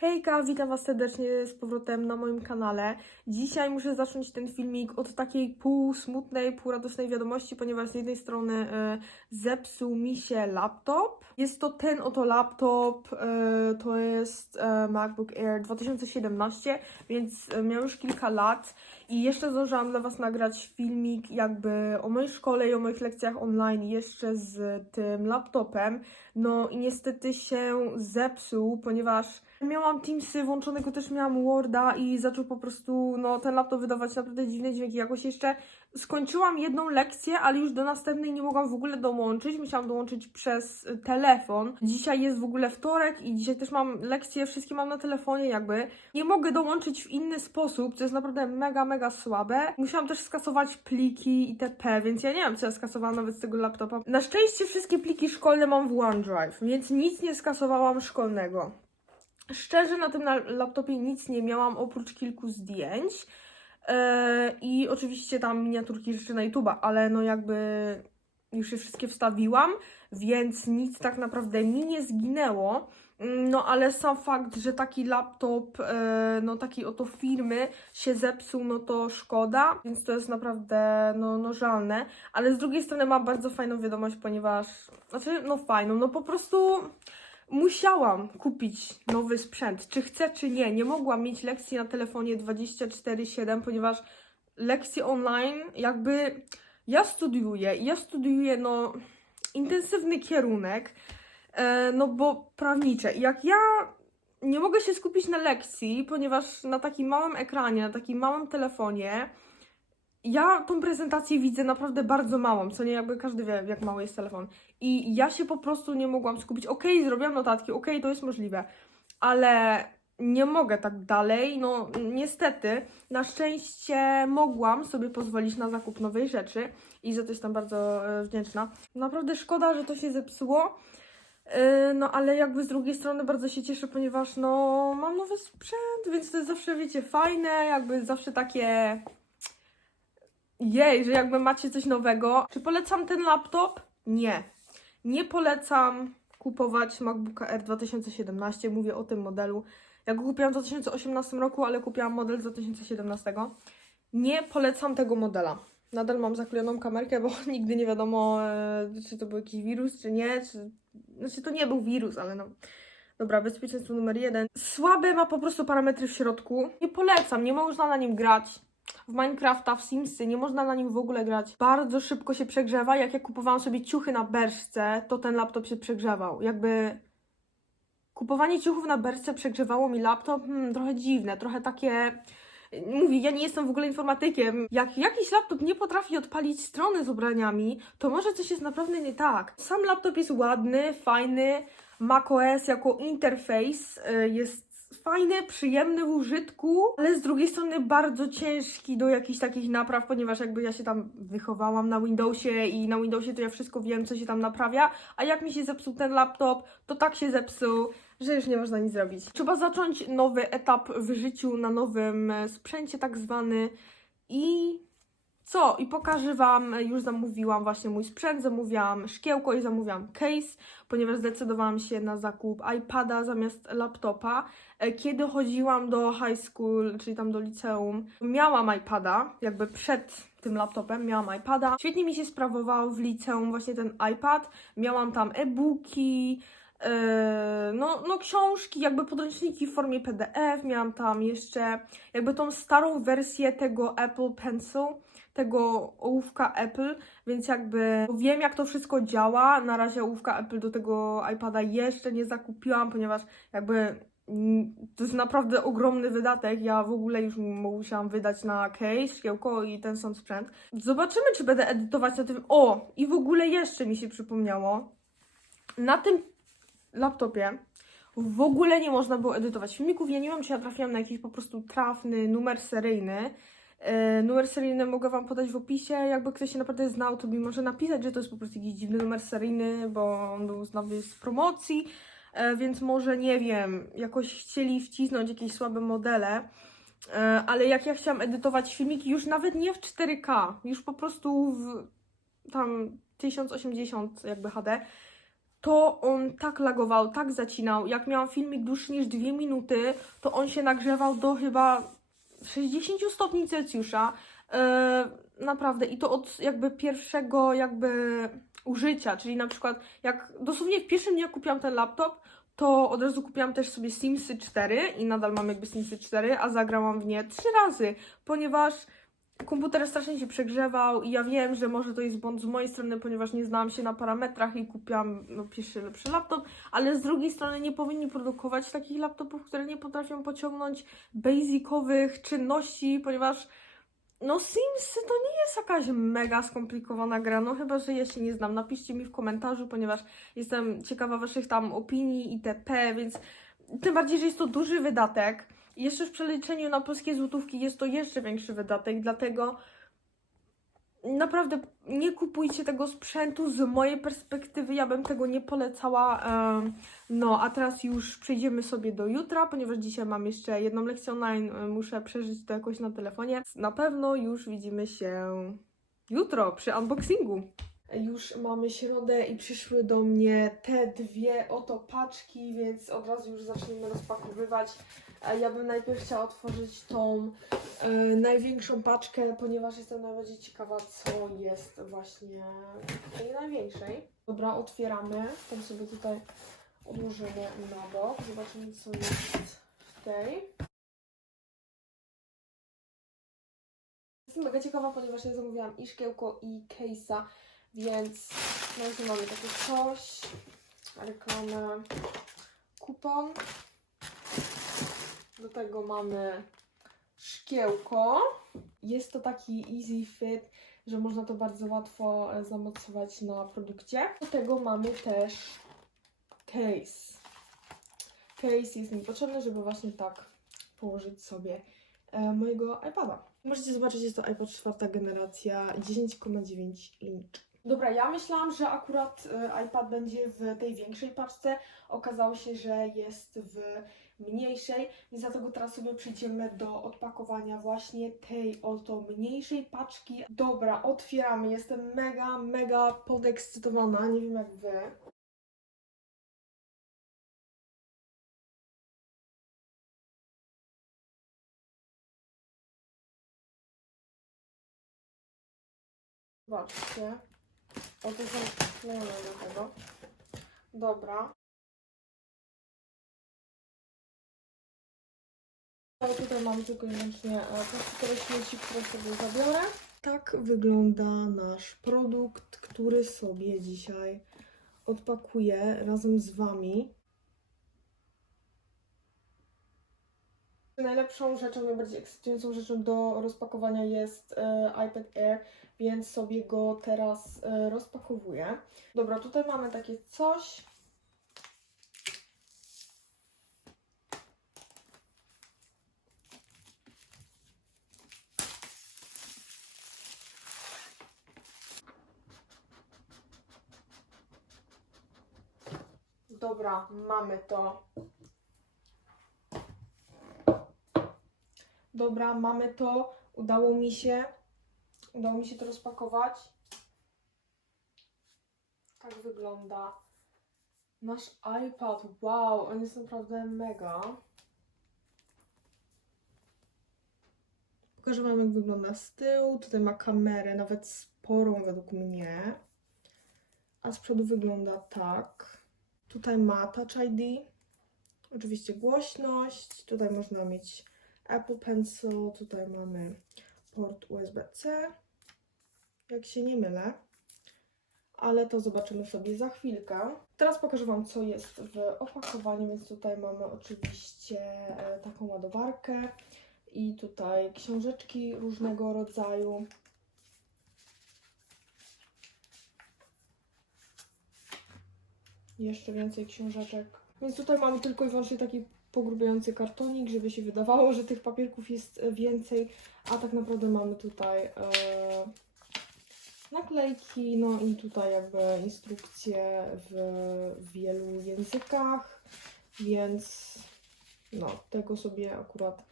Hejka, witam Was serdecznie z powrotem na moim kanale. Dzisiaj muszę zacząć ten filmik od takiej pół smutnej, pół radosnej wiadomości, ponieważ z jednej strony e, zepsuł mi się laptop. Jest to ten oto laptop, e, to jest e, MacBook Air 2017, więc miał już kilka lat i jeszcze zdążyłam dla Was nagrać filmik jakby o mojej szkole i o moich lekcjach online jeszcze z tym laptopem. No i niestety się zepsuł, ponieważ miałam Teamsy włączonego, też miałam Worda i zaczął po prostu no, ten laptop wydawać naprawdę dziwne dźwięki. Jakoś jeszcze skończyłam jedną lekcję, ale już do następnej nie mogłam w ogóle dołączyć. Musiałam dołączyć przez y, telefon. Dzisiaj jest w ogóle wtorek i dzisiaj też mam lekcje, wszystkie mam na telefonie jakby. Nie mogę dołączyć w inny sposób, co jest naprawdę mega, mega słabe. Musiałam też skasować pliki itp., więc ja nie wiem, co ja skasowałam nawet z tego laptopa. Na szczęście wszystkie pliki szkolne mam w OneDrive, więc nic nie skasowałam szkolnego. Szczerze na tym laptopie nic nie miałam oprócz kilku zdjęć. Yy, I oczywiście tam miniaturki rzeczy na YouTube'a, ale no jakby już je wszystkie wstawiłam, więc nic tak naprawdę mi nie zginęło. Mm, No ale sam fakt, że taki laptop, yy, no takiej oto firmy się zepsuł, no to szkoda, więc to jest naprawdę no, no żalne. Ale z drugiej strony mam bardzo fajną wiadomość, ponieważ, znaczy no fajną, no po prostu musiałam kupić nowy sprzęt, czy chcę, czy nie. Nie mogłam mieć lekcji na telefonie 24/7, ponieważ lekcje online, jakby ja studiuję, ja studiuję no intensywny kierunek, e, no bo prawnicze. Jak ja nie mogę się skupić na lekcji, ponieważ na takim małym ekranie, na takim małym telefonie, ja tą prezentację widzę naprawdę bardzo małą, co nie jakby każdy wie, jak mały jest telefon. I ja się po prostu nie mogłam skupić. Okej, zrobiłam notatki, okej, to jest możliwe, ale nie mogę tak dalej. No, niestety, na szczęście mogłam sobie pozwolić na zakup nowej rzeczy i za to jestem bardzo e, wdzięczna. Naprawdę szkoda, że to się zepsuło. E, No, ale jakby z drugiej strony bardzo się cieszę, ponieważ no mam nowy sprzęt, więc to jest zawsze, wiecie, fajne, jakby zawsze takie jej, że jakby macie coś nowego. Czy polecam ten laptop? Nie. Nie polecam kupować MacBooka R 2017. Mówię o tym modelu. Ja go kupiłam w 2018 roku, ale kupiłam model z 2017. Nie polecam tego modela. Nadal mam zaklejoną kamerkę, bo nigdy nie wiadomo, e, czy to był jakiś wirus, czy nie. Czy... Znaczy, to nie był wirus, ale no. Dobra, bezpieczeństwo numer jeden. Słabe ma po prostu parametry w środku. Nie polecam, nie można na nim grać w Minecrafta, w Simsy, nie można na nim w ogóle grać. Bardzo szybko się przegrzewa. Jak ja kupowałam sobie ciuchy na berszce, to ten laptop się przegrzewał. Jakby kupowanie ciuchów na berszce przegrzewało mi laptop, hmm, trochę dziwne, trochę takie... Mówię, ja nie jestem w ogóle informatykiem. Jak jakiś laptop nie potrafi odpalić strony z ubraniami, to może coś jest naprawdę nie tak. Sam laptop jest ładny, fajny. macOS jako interfejs y, fajny, przyjemny w użytku, ale z drugiej strony bardzo ciężki do jakichś takich napraw, ponieważ jakby ja się tam wychowałam na Windowsie i na Windowsie to ja wszystko wiem, co się tam naprawia, a jak mi się zepsuł ten laptop, to tak się zepsuł, że już nie można nic zrobić. Trzeba zacząć nowy etap w życiu na nowym sprzęcie tak zwany i co? I pokażę Wam, już zamówiłam właśnie mój sprzęt, zamówiłam szkiełko i zamówiłam case, ponieważ zdecydowałam się na zakup iPada zamiast laptopa. E, Kiedy chodziłam do high school, czyli tam do liceum, miałam iPada, jakby przed tym laptopem miałam iPada. Świetnie mi się sprawował w liceum właśnie ten iPad. Miałam tam e-booki, Yy, no, no książki, jakby podręczniki w formie PDF, miałam tam jeszcze jakby tą starą wersję tego Apple Pencil, tego ołówka Apple, więc jakby wiem jak to wszystko działa, na razie ołówka Apple do tego iPada jeszcze nie zakupiłam, ponieważ jakby to jest naprawdę ogromny wydatek, ja w ogóle już musiałam wydać na case, szkiełko i ten sam sprzęt. Zobaczymy czy będę edytować na tym, o i w ogóle jeszcze mi się przypomniało, na tym laptopie w ogóle nie można było edytować filmików. Ja nie wiem, czy ja trafiłam na jakiś po prostu trafny numer seryjny. E, numer seryjny mogę Wam podać w opisie. Jakby ktoś się naprawdę znał, to mi może napisać, że to jest po prostu jakiś dziwny numer seryjny, bo on był znany z promocji, e, więc może nie wiem, jakoś chcieli wcisnąć jakieś słabe modele. E, ale jak ja chciałam edytować filmiki, już nawet nie w 4K, już po prostu w tam 1080 jakby HD, to on tak lagował, tak zacinał. Jak miałam filmik dłuższy niż 2 minuty, to on się nagrzewał do chyba 60 stopni Celsjusza. E, naprawdę i to od jakby pierwszego jakby użycia, czyli na przykład jak dosłownie w pierwszym dniu kupiłam ten laptop, to od razu kupiłam też sobie Simsy 4 i nadal mam jakby Simsy 4, a zagrałam w nie trzy razy, ponieważ komputer strasznie się przegrzewał i ja wiem, że może to jest błąd z mojej strony, ponieważ nie znałam się na parametrach i kupiłam no, pierwszy lepszy laptop, ale z drugiej strony nie powinni produkować takich laptopów, które nie potrafią pociągnąć basicowych czynności, ponieważ no Simsy to nie jest jakaś mega skomplikowana gra, no chyba, że ja się nie znam. Napiszcie mi w komentarzu, ponieważ jestem ciekawa waszych tam opinii itp., więc tym bardziej, że jest to duży wydatek. Jeszcze w przeliczeniu na polskie złotówki jest to jeszcze większy wydatek, dlatego naprawdę nie kupujcie tego sprzętu. Z mojej perspektywy ja bym tego nie polecała. No, a teraz już przejdziemy sobie do jutra, ponieważ dzisiaj mam jeszcze jedną lekcję online, e, muszę przeżyć to jakoś na telefonie. Na pewno już widzimy się jutro przy unboxingu. Już mamy środę i przyszły do mnie te dwie oto paczki, więc od razu już zaczniemy rozpakowywać. Ja bym najpierw chciała otworzyć tą e, największą paczkę, ponieważ jestem najbardziej ciekawa, co jest właśnie w tej największej. Dobra, otwieramy. Tam sobie tutaj odłożymy na bok. Zobaczymy, co jest w tej. Jestem mega ciekawa, ponieważ ja zamówiłam i szkiełko, i case'a, więc no tu mamy takie coś, reklamę, kupon. Do tego mamy szkiełko. Jest to taki easy fit, że można to bardzo łatwo e, zamocować na produkcie. Do tego mamy też case. Case jest mi potrzebny, żeby właśnie tak położyć sobie e, mojego iPada. Możecie zobaczyć, jest to iPad czwarta generacja 10,9 inch. Dobra, ja myślałam, że akurat e, iPad będzie w tej większej paczce. Okazało się, że jest w mniejszej, więc dlatego teraz sobie przejdziemy do odpakowania właśnie tej oto mniejszej paczki. Dobra, otwieramy. Jestem mega, mega podekscytowana. Nie wiem jak wy. Zobaczcie. O, to są wklejone do tego. Dobra. Ale tutaj mam tylko i wyłącznie e, plastikowe śmieci, które sobie zabiorę. Tak wygląda nasz produkt, który sobie dzisiaj odpakuję razem z Wami. Najlepszą rzeczą, najbardziej ekscytującą rzeczą do rozpakowania jest e, iPad Air, więc sobie go teraz e, rozpakowuję. Dobra, tutaj mamy takie coś. Dobra, mamy to. Dobra, mamy to. Udało mi się. Udało mi się to rozpakować. Tak wygląda nasz iPad. Wow, on jest naprawdę mega. Pokażę Wam, jak wygląda z tyłu. Tutaj ma kamerę, nawet sporą według mnie. A z przodu wygląda tak. Tutaj ma Touch ID. Oczywiście głośność. Tutaj można mieć Apple Pencil. Tutaj mamy port USB-C. Jak się nie mylę. Ale to zobaczymy sobie za chwilkę. Teraz pokażę Wam, co jest w opakowaniu, więc tutaj mamy oczywiście e, taką ładowarkę i tutaj książeczki różnego rodzaju. Jeszcze więcej książeczek. Więc tutaj mamy tylko i wyłącznie taki pogrubiający kartonik, żeby się wydawało, że tych papierków jest e, więcej, a tak naprawdę mamy tutaj e, naklejki, no i tutaj jakby instrukcje w wielu językach, więc no tego sobie akurat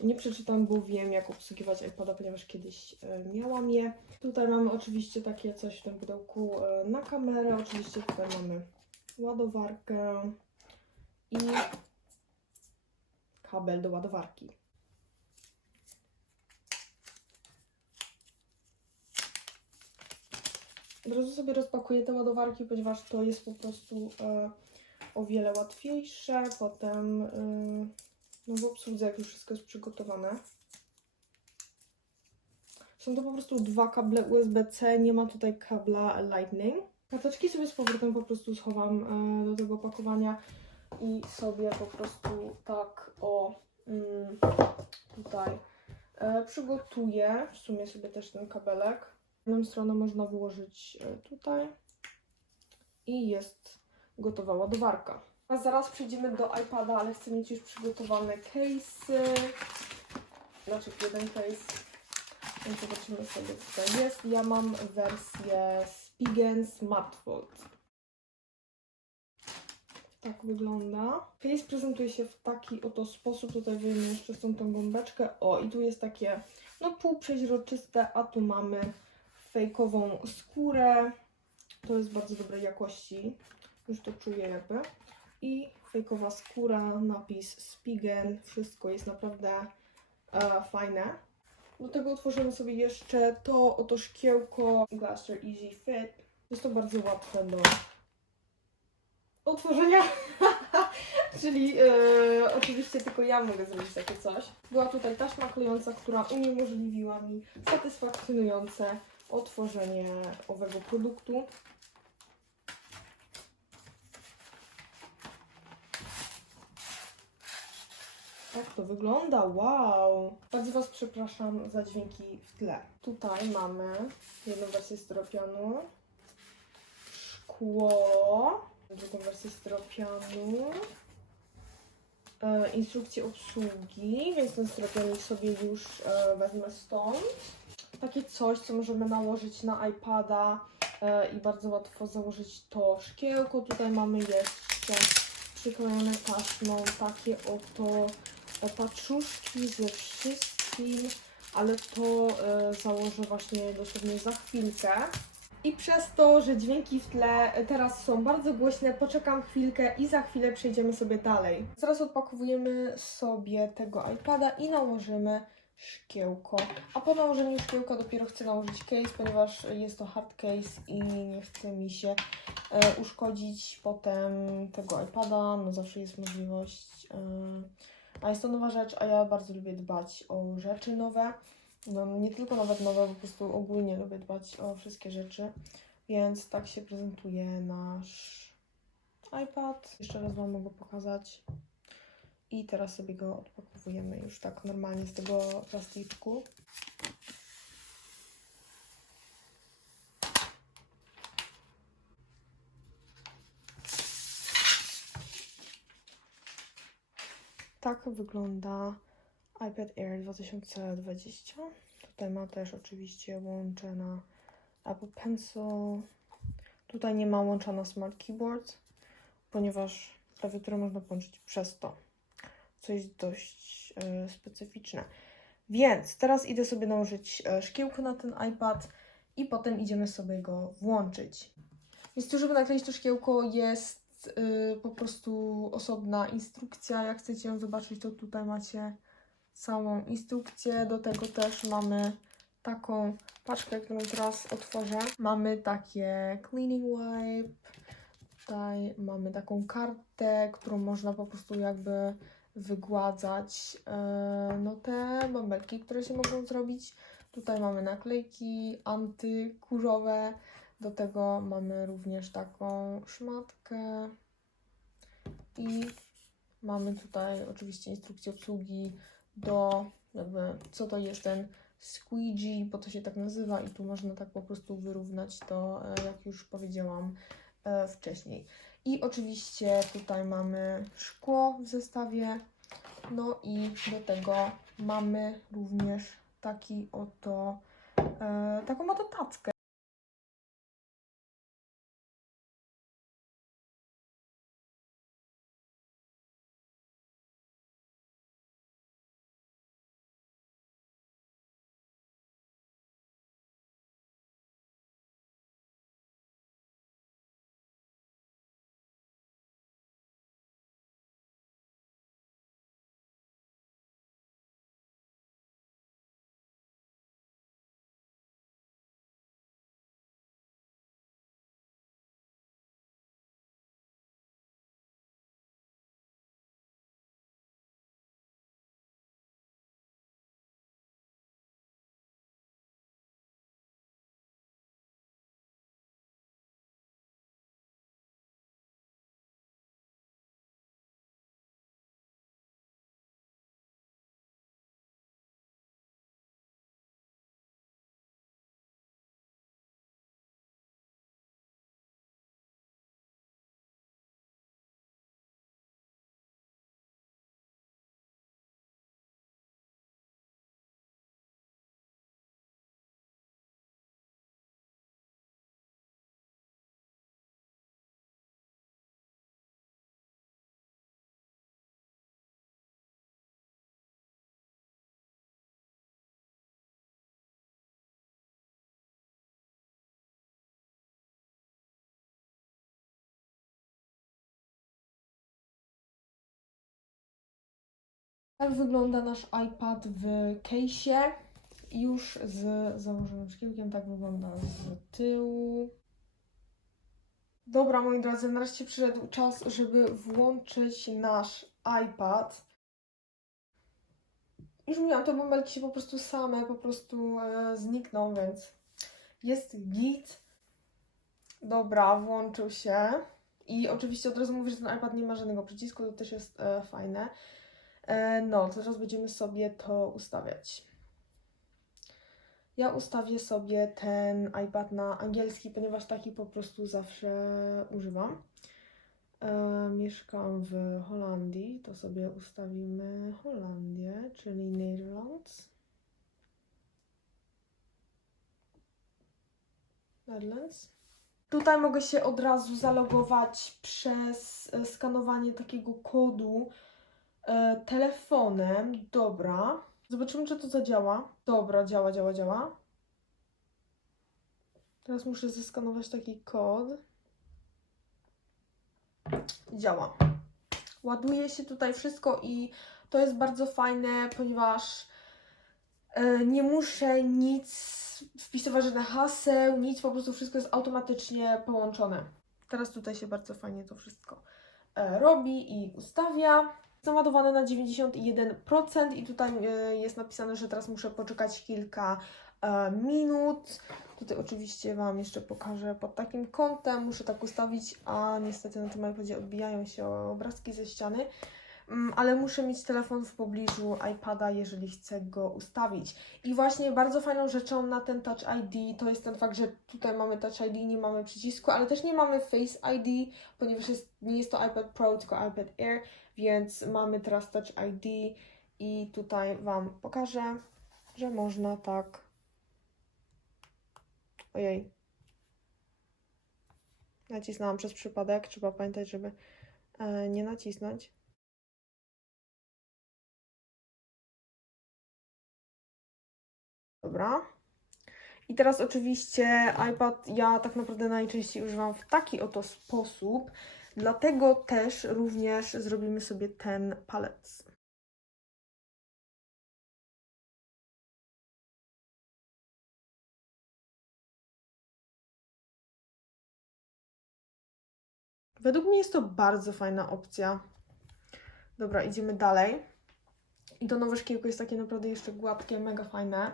nie przeczytam, bo wiem jak obsługiwać iPada, ponieważ kiedyś e, miałam je. Tutaj mamy oczywiście takie coś w tym pudełku e, na kamerę, oczywiście tutaj mamy ładowarkę i kabel do ładowarki. Od razu sobie rozpakuję te ładowarki, ponieważ to jest po prostu e, o wiele łatwiejsze. Potem, e, no w obsłudze, jak już wszystko jest przygotowane. Są to po prostu dwa kable USB-C, nie ma tutaj kabla Lightning. Karteczki sobie z powrotem po prostu schowam e, do tego opakowania i sobie po prostu tak o mm, tutaj e, przygotuję. W sumie sobie też ten kabelek. Jedną stronę można włożyć e, tutaj i jest gotowa ładowarka. A zaraz przejdziemy do iPada, ale chcę mieć już przygotowane case'y. Znaczy jeden case. Więc zobaczymy sobie co tutaj jest. Ja mam wersję Spigen Smartfold. Tak wygląda. Case prezentuje się w taki oto sposób. Tutaj wyjmę jeszcze stąd tą gąbeczkę. O, i tu jest takie no półprzeźroczyste, a tu mamy fejkową skórę. To jest bardzo dobrej jakości. Już to czuję jakby. I fejkowa skóra, napis Spigen. Wszystko jest naprawdę e, fajne. Do tego otworzymy sobie jeszcze to oto szkiełko Glaster Easy Fit. Jest to bardzo łatwe do otworzenia. Czyli e, oczywiście tylko ja mogę zrobić takie coś. Była tutaj taśma klejąca, która uniemożliwiła mi satysfakcjonujące otworzenie owego produktu. Tak to wygląda, wow! Bardzo Was przepraszam za dźwięki w tle. Tutaj mamy jedną wersję styropianu, szkło, drugą wersję styropianu, e, instrukcję obsługi, więc ten styropianik sobie już e, wezmę stąd. Takie coś, co możemy nałożyć na iPada e, i bardzo łatwo założyć to szkiełko. Tutaj mamy jeszcze przyklejone taśmą takie oto opaczuszki ze wszystkim, ale to e, założę właśnie dosłownie za chwilkę. I przez to, że dźwięki w tle teraz są bardzo głośne, poczekam chwilkę i za chwilę przejdziemy sobie dalej. Zaraz odpakowujemy sobie tego iPada i nałożymy szkiełko. A po nałożeniu szkiełka dopiero chcę nałożyć case, ponieważ jest to hard case i nie chce mi się e, uszkodzić potem tego iPada. No zawsze jest możliwość. E, a jest to nowa rzecz, a ja bardzo lubię dbać o rzeczy nowe. No, nie tylko nawet nowe, po prostu ogólnie lubię dbać o wszystkie rzeczy. Więc tak się prezentuje nasz iPad. Jeszcze raz Wam mogę pokazać. I teraz sobie go odpakowujemy już tak normalnie z tego plasticzku. Tak wygląda iPad Air 2020. Tutaj ma też oczywiście łącze na Apple Pencil. Tutaj nie ma łącza na Smart Keyboard, ponieważ klawiaturę można połączyć przez to, co jest dość e, specyficzne. Więc teraz idę sobie nałożyć e, szkiełko na ten iPad i potem idziemy sobie go włączyć. Więc tu, żeby nakleić to szkiełko, jest y, po prostu osobna instrukcja. Jak chcecie ją zobaczyć, to tutaj macie całą instrukcję. Do tego też mamy taką paczkę, którą teraz otworzę. Mamy takie cleaning wipe. Tutaj mamy taką kartę, którą można po prostu jakby wygładzać e, no te bąbelki, które się mogą zrobić. Tutaj mamy naklejki antykurzowe. Do tego mamy również taką szmatkę. I mamy tutaj oczywiście instrukcję obsługi do jakby co to jest ten squeegee, bo to się tak nazywa i tu można tak po prostu wyrównać to, e, jak już powiedziałam e, wcześniej. I oczywiście tutaj mamy szkło w zestawie, no i do tego mamy również taki oto, e, taką oto tackę. Tak wygląda nasz iPad w case'ie. Już z założonym szkiełkiem, tak wygląda z tyłu. Dobra, moi drodzy, nareszcie przyszedł czas, żeby włączyć nasz iPad. Już mówiłam, te bąbelki się po prostu same po prostu e, znikną, więc jest git. Dobra, włączył się. I oczywiście od razu mówię, że ten iPad nie ma żadnego przycisku, to też jest e, fajne. E, no, teraz będziemy sobie to ustawiać. Ja ustawię sobie ten iPad na angielski, ponieważ taki po prostu zawsze używam. E, mieszkam w Holandii, to sobie ustawimy Holandię, czyli Nederland. Netherlands. Tutaj mogę się od razu zalogować przez e, skanowanie takiego kodu e, telefonem. Dobra. Zobaczymy, czy to zadziała. Dobra, działa, działa, działa. Teraz muszę zeskanować taki kod. Działa. Ładuje się tutaj wszystko i to jest bardzo fajne, ponieważ e, nie muszę nic wpisywać, żadnych haseł, nic, po prostu wszystko jest automatycznie połączone. Teraz tutaj się bardzo fajnie to wszystko e, robi i ustawia. Załadowane na 91% i tutaj e, jest napisane, że teraz muszę poczekać kilka e, minut. Tutaj oczywiście Wam jeszcze pokażę pod takim kątem. Muszę tak ustawić, a niestety na tym iPadzie odbijają się obrazki ze ściany. Mm, Ale muszę mieć telefon w pobliżu iPada, jeżeli chcę go ustawić. I właśnie bardzo fajną rzeczą na ten Touch ID to jest ten fakt, że tutaj mamy Touch ID, nie mamy przycisku, ale też nie mamy Face ID, ponieważ jest, nie jest to iPad Pro, tylko iPad Air, więc mamy teraz Touch ID i tutaj Wam pokażę, że można tak. Ojej. Nacisnęłam przez przypadek. Trzeba pamiętać, żeby e, nie nacisnąć. Dobra. I teraz oczywiście iPad ja tak naprawdę najczęściej używam w taki oto sposób. Dlatego też również zrobimy sobie ten palec. Według mnie jest to bardzo fajna opcja. Dobra, idziemy dalej. I to nowe szkiełko jest takie naprawdę jeszcze gładkie, mega fajne.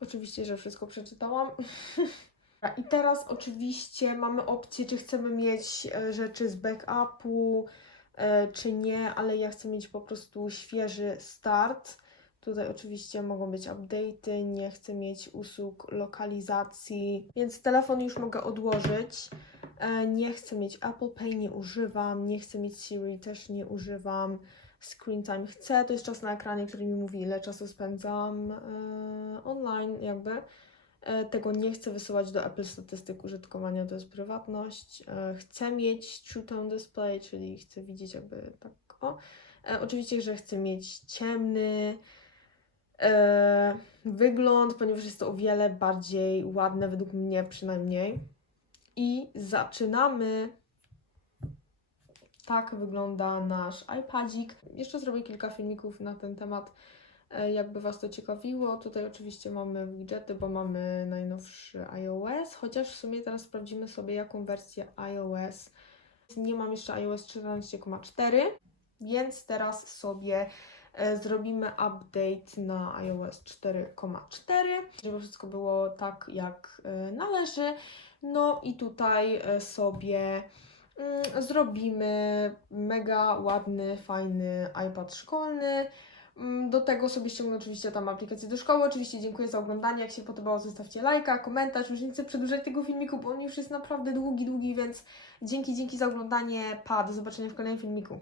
Oczywiście, że wszystko przeczytałam. I teraz oczywiście mamy opcję, czy chcemy mieć e, rzeczy z backupu, e, czy nie, ale ja chcę mieć po prostu świeży start. Tutaj oczywiście mogą być update'y, nie chcę mieć usług lokalizacji, więc telefon już mogę odłożyć. E, Nie chcę mieć Apple Pay, nie używam, nie chcę mieć Siri, też nie używam. Screen time chcę, to jest czas na ekranie, który mi mówi, ile czasu spędzam online, jakby. E, Tego nie chcę wysyłać do Apple statystyk użytkowania, to jest prywatność. E, Chcę mieć True Tone Display, czyli chcę widzieć jakby tak o. E, Oczywiście, że chcę mieć ciemny wygląd, ponieważ jest to o wiele bardziej ładne, według mnie przynajmniej. I zaczynamy. Tak wygląda nasz iPadzik. Jeszcze zrobię kilka filmików na ten temat, jakby Was to ciekawiło. Tutaj oczywiście mamy widgety, bo mamy najnowszy iOS, chociaż w sumie teraz sprawdzimy sobie, jaką wersję iOS. Nie mam jeszcze iOS 14,4, więc teraz sobie e, zrobimy update na iOS 4,4, żeby wszystko było tak, jak e, należy. No i tutaj e, sobie mm, zrobimy mega ładny, fajny iPad szkolny. Mm, Do tego sobie ściągnę oczywiście tam aplikację do szkoły. Oczywiście dziękuję za oglądanie. Jak się podobało, zostawcie lajka, komentarz. Już nie chcę przedłużać tego filmiku, bo on już jest naprawdę długi, długi, więc dzięki, dzięki za oglądanie. Pa, do zobaczenia w kolejnym filmiku.